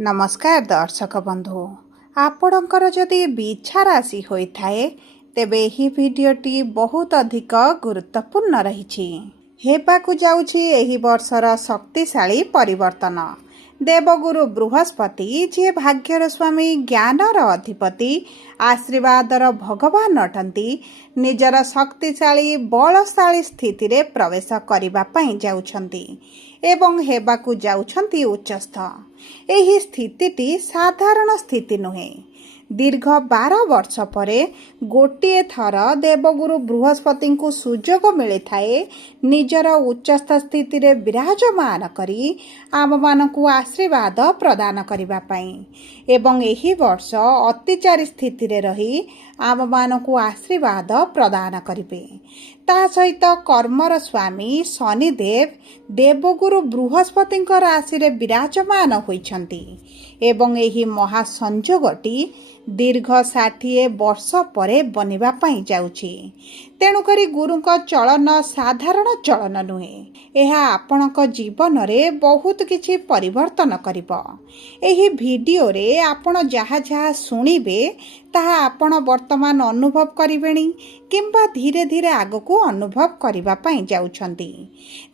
नमस्कार दर्शक बंधु आपणकर जदि बिछा राशि होइथाए तेबे एही भिडियोटी बहुत अधिक गुरुत्वपूर्ण रही हेबाकु जाउछि एही वर्षर शक्तिशाली परिवर्तन। देवगुरु बृहस्पति जे भाग्यर स्वामी ज्ञानर अधिपति आशीर्वादर भगवान अटंती निजर शक्तिशाली बलशाली स्थिति रे प्रवेश करिबा पई जाउछंती एवं हेबाकु जाउछंती उच्चस्थ। एही स्थितिटी साधारण स्थिति नुहे। दीर्घ 12 वर्ष परे गोटे थर देवगुरु बृहस्पति को सुजोग मिली थाए निजर उच्चस्थ स्थिति रे विराजमान करी आम मानकु आशीर्वाद प्रदान करिबा पई एवं एही वर्ष अतिचारी स्थिति रे रही आम मानकु आशीर्वाद प्रदान करिबे। ता सहित कर्मर स्वामी शनिदेव देवगुरु बृहस्पति राशि रे विराजमान होइछंती एवं एही महासंजोगटी दीर्घ 60 वर्ष परे बनिबा पई जाउछि। तेणुकरी गुरुक चलन साधारण चलन नुहे। एहा आपणक जीवन रे बहुत किछि परिवर्तन करिबो। एही वीडियो रे आपण जहा जहा सुनिबे ताहा आपण वर्तमान अनुभव करिबेनी किंबा धीरे धीरे आगको अनुभव करिबा पई जाउछंती।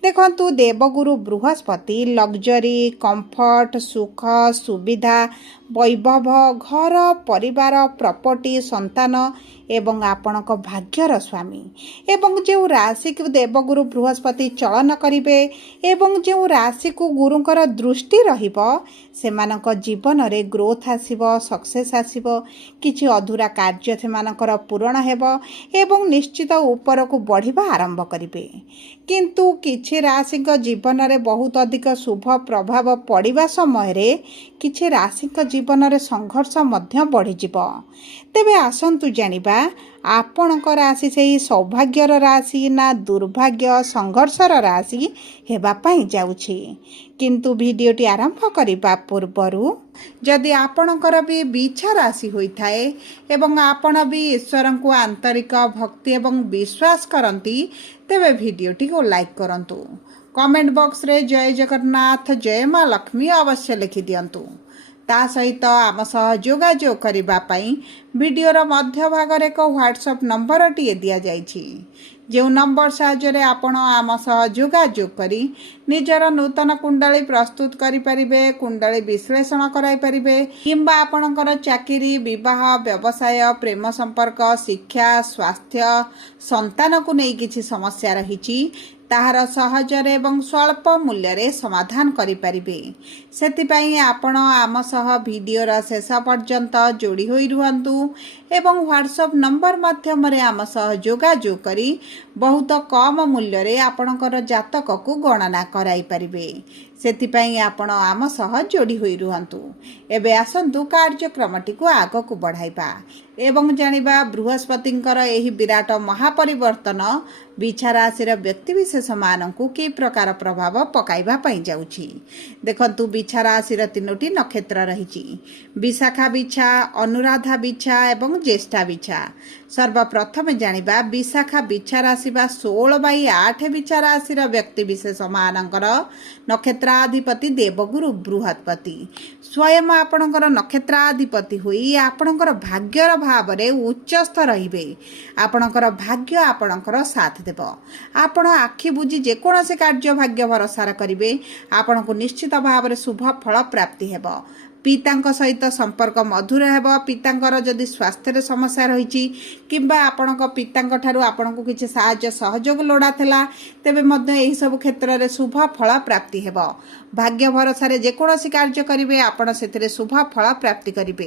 देखंतु देवगुरु बृहस्पति लग्जरी कंफर्ट सुख सुविधा वैभव घर परिवार प्रॉपर्टी संतान एवं आपणक भाग्यर स्वामी एवं जो राशि को देवगुरु बृहस्पति चलन करिवे एवं जो राशि को गुरुंकर दृष्टि रहिबो सेमानक जीवन रे ग्रोथ आसीबो सक्सेस आसीबो किछि अधूरा कार्य सेमानकर पूर्ण हेबो एवं निश्चित ऊपर को बढ़िबा आरंभ करिवे। किंतु किछि राशि जीवन रे बहुत अधिक शुभ प्रभाव पड़िबा समय रे किछि राशि जीवन रे संघर्ष मध्य बढ़ी जिवो। तेबे आसंतु जानिबा आपणक राशि से सौभाग्यर राशि ना दुर्भाग्य संघर्षर राशि हेबा पई जाउछि। किंतु वीडियोटी आरंभ करिबा पूर्वरु जदि आपणकर भी बिछा राशि होइथाए एवं आपण भी ईश्वर को आंतरिक भक्ति एवं विश्वास करंती तेबे वीडियोटी को लाइक करंतु। कमेंट बॉक्स रे जय जगन्नाथ जय मां लक्ष्मी अवश्य लिखि दियंतु। ता सहित आम सह जोगाजोग करिबा पई वीडियोर मध्य भाग रे को व्हाट्सएप नंबर टी दिया जाइछि। जो नंबर साहाय्य आपण आम सह जोगाजोग करी निजर नूतन कुंडली प्रस्तुत करि परिबे कुंडली विश्लेषण कराई परिबे किंबा आपणकर चाकरी विवाह व्यवसाय प्रेम संपर्क शिक्षा स्वास्थ्य संतान को नहीं किछि समस्या रहिछि ताहार सहजरे एवं स्वल्प मूल्य रे समाधान करि परिबे। सेतिपई आपण आम सह वीडियोर शेष पर्यंत जोड़ी होई रुहंतु एवं व्हाट्सएप नंबर माध्यम रे आम सह जोगाजोग करी बहुत कम मूल्य रे आपणकर जातक को गणना कराई परिबे। सेतिपई आपण आम सह जोड़ी होई रुहंतु। एबे आसंतु कार्यक्रमटी को आग को बढ़ाइबा एवं जानिबा बृहस्पतिंकर एही विराट महापरिवर्तन बिछा राशिर व्यक्ति विशेष मानकु कि प्रकार प्रभाव पकाइबा पई जाउछि। देखंतु बिछा राशिर 3टी नक्षत्र रहिछि विशाखा बिछा अनुराधा बिछा एवं ज्येष्ठा बिछा। सर्वप्रथम जानिबा विशाखा बिछा राशि बा 16/8 बिछा राशिर व्यक्ति विशेष मानकर नक्षत्राधिपति देवगुरु बृहस्पति स्वयं आपणकर नक्षत्राधिपति होई आपणकर भाग्यर भाव रे उच्चस्थ रहिबे। आपणकर भाग्य आपणकर साथ देव। आपण आखि बुझी जेकोसी कार्य भाग्य भरोसा करिवे आपणको निश्चित भाव रे शुभ फल प्राप्ति हेबो। पितांक सहित संपर्क मधुर हेबो। पितांकर जदि स्वास्थ्य समस्या रही किंबा आपणक पितांक ठारू आपणको किछि सहाय्य सहयोग लोड़ा थिला तेबे मध्य एही सब क्षेत्र रे शुभ फल प्राप्ति हेबो। भाग्य भरोसा रे जेकोसी कार्य करिवे आपण सेथिरे शुभ फल प्राप्ति करिवे।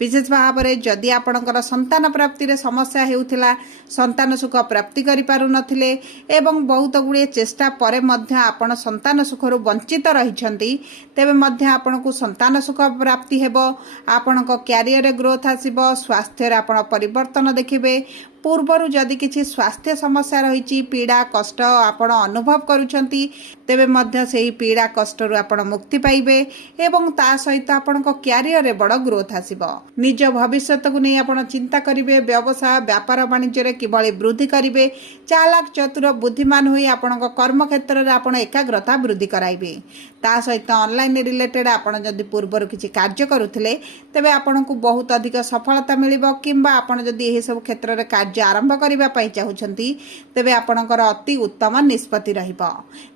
विशेष भाव रे जदि आपणकर संतान प्राप्ति रे समस्या हेउथिला संतान सुख प्राप्ति करि पारु नथिले एवं बहुत गुडे चेष्टा परे मध्य आपण संतान सुखरु वंचित रहिछंती तेबे मध्य आपणको संतान सुख प्राप्ति हेबो। आपणको कैरियर ग्रोथ आसीबो। स्वास्थ्य रे आपण परिवर्तन देखिबे। पूर्वर जदि किसी स्वास्थ्य समस्या रही पीड़ा कष्ट आपण अनुभव करुछंती तेबे मध्य से पीड़ा कष्ट आपण मुक्ति पाइबे एवं ता सहित आपण क्यारियर रे बड़ ग्रोथ आसीबो। निज भविष्य को नहीं आपण चिंता करिवे व्यवसाय व्यापार वाणिज्य रे किभली वृद्धि करिवे चालाक चतुर बुद्धिमान होई आपण कर्म क्षेत्र रे आपण एकाग्रता वृद्धि कराइबे। ता सहित ऑनलाइन रिलेटेड आपण जदि पूर्वर किसी कार्य करुथिले तेबे आपण को बहुत अधिक सफलता मिलिबो किंबा आपण जदि एही सब क्षेत्र रे कार्य आरंभ करिबा पई चाहुछंती तेबे आपणकर अति उत्तम निष्पत्ति रहिबो।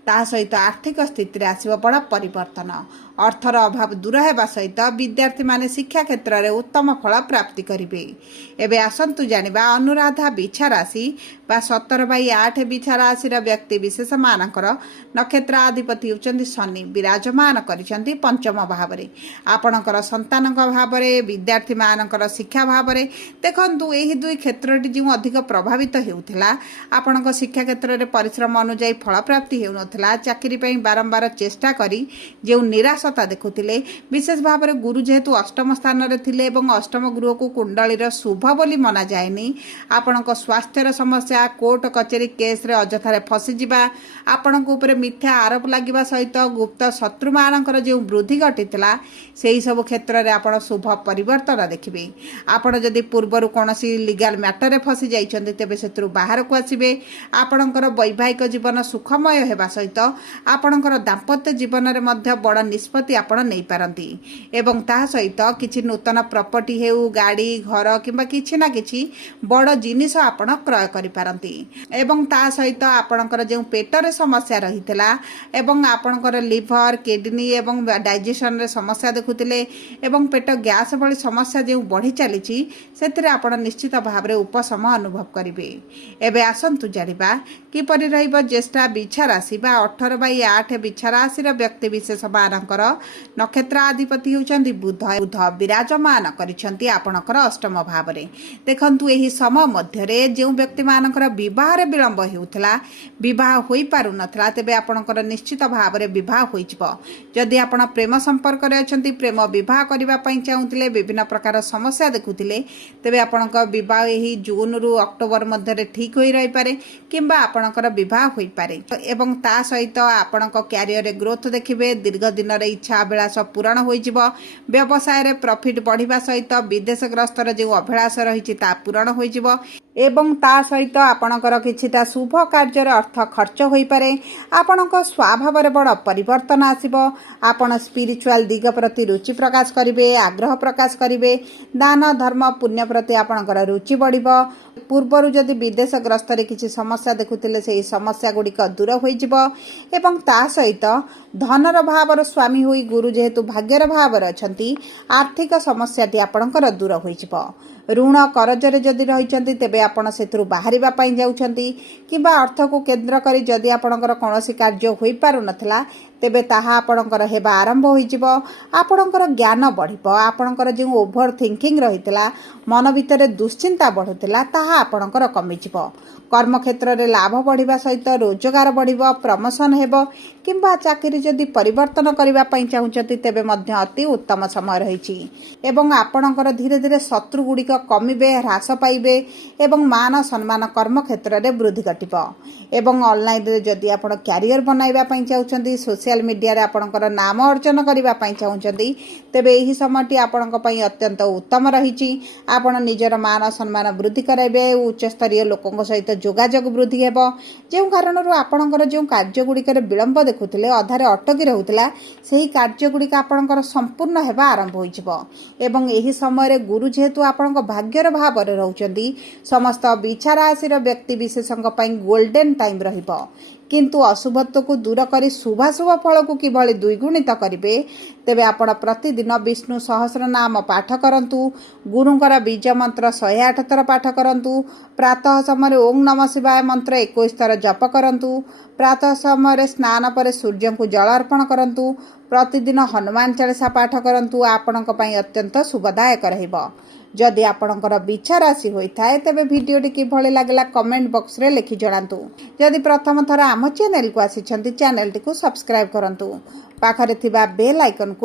ता सहित आर्थिक स्थिति रे आसीबो बड़ परिवर्तन अर्थर अभाव दूर हेबा सहित विद्यार्थी माने शिक्षा क्षेत्र में उत्तम फल प्राप्ति करिवे। एबे आसंतु जानिबा अनुराधा बिछा राशि बा 17/8 बिछा राशि व्यक्ति विशेष मानकर नक्षत्र अधिपति होचंदी शनि विराजमान करिसंती पंचम भाव रे आपणकर संतानक भाव रे विद्यार्थी मानकर शिक्षा भाव रे देखंतु एही दुई क्षेत्रटी जो अधिक प्रभावित हेउथिला आपणक शिक्षा क्षेत्र में परिश्रम अनुसार फल प्राप्ति हेउनथला चाकरी पई बारंबार चेष्टा करी जे निराशता देखुथिले विशेष भाव में गुरु जेहेतु अष्टम स्थान रे थिले एवं अष्टम गृह को कुंडलीर शुभ बोली मना जाएनी आपणक स्वास्थ्यर समस्या कोर्ट कचेरी केस रे अजथारे फसी जिबा आपणक ऊपर मिथ्या आरोप लागिबा सहित गुप्त शत्रु मानकर जे वृद्धि घटितला सेही सब क्षेत्र रे आपण शुभ परिवर्तन देखिबे। आपण जदि पूर्वरु कोनोसी लीगल मैटर रे फसी जाइछन्ते तेबे सेतरु बाहर को आसीबे आपणकर वैवाहिक जीवन सुखमय हेबा सहित आपणकर दाम्पत्य जीवन रे मध्य बड़ निष्पत्ति आपण नै पारंती एवं ता सहित किछि नूतन प्रॉपर्टी हेउ गाड़ी घर किंबा किछि ना किछि बड़ जिनिस आपण क्रय करि पारंती एवं ता सहित आपणकर जे पेट रे समस्या रहितला एवं आपणकर लिवर किडनी एवं डाइजेशन रे समस्या देखुतिले एवं पेट गैस भली समस्या जे बढ़ी चलीछि सेतिरे आपण निश्चित भाव रे उपशम अनुभव करिवे। एबे आसंतु जानिबा किपरि रहिबो ज्येष्ठा बिछा राशि बा 18/8 बिछा राशि रे व्यक्ति विशेष मानकर नक्षत्र अधिपति होचंदी बुध विराजमान करिसंती आपणकर अष्टम भाव रे देखंतु एही समय मध्य रे जे व्यक्ति मानकर विवाह रे विलंब हेउथला विवाह होई पारु नथला तेबे आपणकर निश्चित भाव रे विवाह होइछबो। जदि आपण प्रेम संपर्क रे अछंती प्रेम विवाह करबा पई चाहुथिले विभिन्न प्रकार समस्या देखुथिले तेबे आपणक विवाह एही जून रु अक्टोबर मध्य रे ठीक होई रहि पारे किंबा आपणकर विवाह होई पारे एवं ता सहित आपणक कैरियर रे ग्रोथ देखिबे दीर्घ दिन रे इच्छा अभिलाष पूरण होई जिवो व्यवसाय रे प्रॉफिट बढ़िबा सहित विदेश ग्रस्त रे जो अभिलाष रहिछि ता पूरण होई जिवो एवं ता सहित आपणकर किछिटा शुभ कार्य रे अर्थ खर्च होई पारे आपणक स्वभाव रे बड़ परिवर्तन आसीबो आपण स्पिरिचुअल दिग प्रति रुचि प्रकाश करिवे आग्रह प्रकाश करिवे दान धर्म पुण्य प्रति आपणकर रुचि बढ़िबो पूर्वरु जदि विदेश ग्रस्त रे किछि समस्या देखुतिले सेही समस्या गुडिक दूर होई जिवो एवं ता सहित धनर भावर स्वामी होई गुरु जेहेतु भाग्यर भावर अछंती आर्थिक समस्याटी आपणकर दूर होई जिवो। ऋण करजरे जदि रहिचंती तेबे आपण सेतरु बाहरिबा पई जाउछंती किबा अर्थ को केंद्र करी जदि आपणकर कोनोसी कार्य होई पारु नथला तेबे ताहा आपणकर हेबा आरंभ होई जिवो आपणकर ज्ञान बढ़िबो आपणकर जे ओभर थिंकिंग रहितला मन भितर दुश्चिंता बढ़ुतला ताहा आपणकर कमी जिवो कर्म क्षेत्र रे लाभ बढ़िबा सहित रोजगार बढ़िबो प्रमोशन हेबो किंबा चाकरी जदि परिवर्तन करबा पई चाहुचंती तेबे मध्य अति उत्तम समय रहिछि एवं आपणकर धीरे धीरे शत्रु गुडिक कमिबे ह्रास पाइबे एवं मान सम्मान कर्म क्षेत्र रे वृद्धि घटिबो एवं ऑनलाइन रे जदि आपण कैरियर बनाइबा पई चाहुचंती सोशल मीडिया रे आपणकर नाम अर्जन करबा पई चाहुचंती तेबे एही समयटी आपणक पई अत्यंत उत्तम रहिछि आपण निजर मान सम्मान वृद्धि कराइबे उच्च स्तरीय लोकଙ୍କ सहित जोगाजोग वृद्धि हेबो जे कारणरू आपणकर जे कार्य गुडिकर विलंब देखुथिले अधारे अटकी रहुथिला सेही कार्य गुडिक आपणकर संपूर्ण हेबा आरंभ होई जिवो एवं एही समय रे गुरु जेहेतु आपणक भाग्यर भाव रे रहउचंदी समस्त बिछा राशि रो व्यक्ति विशेषଙ୍କ पई गोल्डन टाइम रहिबो किंतु अशुभत्व को दूर करी शुभाशुभ फल को किभली द्विगुणित करिवे तेबे आपण प्रतिदिन विष्णु सहस्र नाम पाठ करंतु गुरुंकर बीज मंत्र 108 थर पाठ करंतु प्रातः समय ओम नमः शिवाय मंत्र 21 थर जप करंतु प्रातः समय स्नान पर सूर्य को जल अर्पण करंतु प्रतिदिन हनुमान चालीसा पाठ करंतु आपणक पई अत्यंत शुभदायक रहिबो। जदि आपणकर बिछा राशि होइथाय तेबे वीडियोटी किभली लागला कमेंट बॉक्स रे लिखि जणांतु। जदि प्रथम थर आम चैनल को आसिछंती चैनल टी को सब्सक्राइब करंतु पाखरे थिबा बेल आइकन को